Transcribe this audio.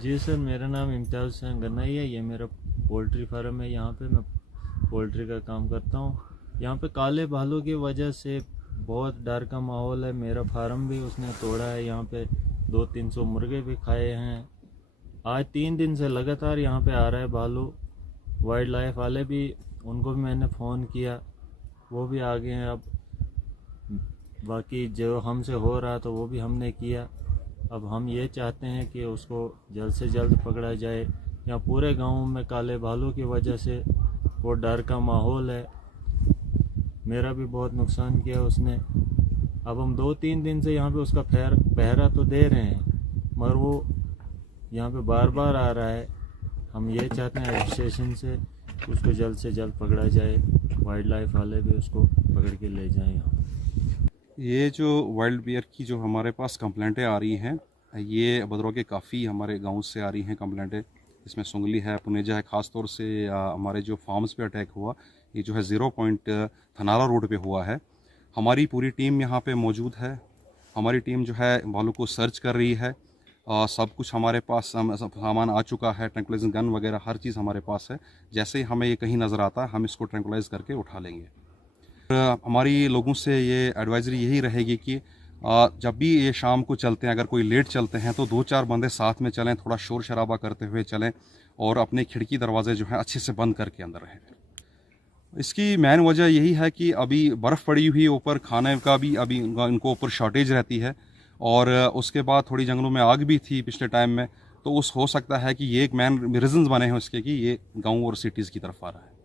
जी sir, मेरा नाम इम्तियाज़ हुसैन गन्नई है। ये मेरा पोल्ट्री फार्म है। यहाँ पे मैं पोल्ट्री का काम करता हूँ। यहाँ पे काले भालू की वजह से बहुत डर का माहौल है। मेरा फार्म भी उसने तोड़ा है। यहाँ पे 200-300 मुर्गे भी खाए हैं। आज 3 दिन से लगातार यहाँ पे आ रहा है भालू। वाइल्ड लाइफ वाले भी, उनको भी मैंने फ़ोन किया, वो भी आ गए हैं। अब बाकी जो हमसे हो रहा तो वो भी हमने किया। अब हम ये चाहते हैं कि उसको जल्द से जल्द पकड़ा जाए। यहाँ पूरे गांव में काले भालू की वजह से वो डर का माहौल है। मेरा भी बहुत नुकसान किया उसने। अब हम 2-3 दिन से यहाँ पे उसका पहरा तो दे रहे हैं, मगर वो यहाँ पे बार बार आ रहा है। हम ये चाहते हैं एडमिनिस्ट्रेशन से कि उसको जल्द से जल्द पकड़ा जाए। वाइल्ड लाइफ वाले भी उसको पकड़ के ले जाएं यहाँ। ये जो वाइल्ड बियर की जो हमारे पास कंप्लेंटें आ रही हैं, ये भद्रवाह के काफ़ी हमारे गांव से आ रही हैं कंप्लेंटें। इसमें सुंगली है, पुनेजा है, ख़ास तौर से हमारे जो फार्म्स पे अटैक हुआ, ये जो है 0 पॉइंट थनाला रोड पे हुआ है। हमारी पूरी टीम यहाँ पे मौजूद है। हमारी टीम जो है भालू को सर्च कर रही है। सब कुछ हमारे पास सब सामान आ चुका है, ट्रैंकुलाइजिंग गन वगैरह हर चीज़ हमारे पास है। जैसे ही हमें ये कहीं नज़र आता है, हम इसको ट्रैंकुलाइज करके उठा लेंगे। हमारी लोगों से ये एडवाइजरी यही रहेगी कि जब भी ये शाम को चलते हैं, अगर कोई लेट चलते हैं तो 2-4 बंदे साथ में चलें, थोड़ा शोर शराबा करते हुए चलें और अपने खिड़की दरवाजे जो है अच्छे से बंद करके अंदर रहें। इसकी मेन वजह यही है कि अभी बर्फ़ पड़ी हुई ऊपर, खाने का भी अभी इनको ऊपर शॉर्टेज रहती है और उसके बाद थोड़ी जंगलों में आग भी थी पिछले टाइम में। तो उस हो सकता है कि ये एक मेन रीज़न्स बने हैं उसके कि ये गाँव और सिटीज़ की तरफ आ रहा है।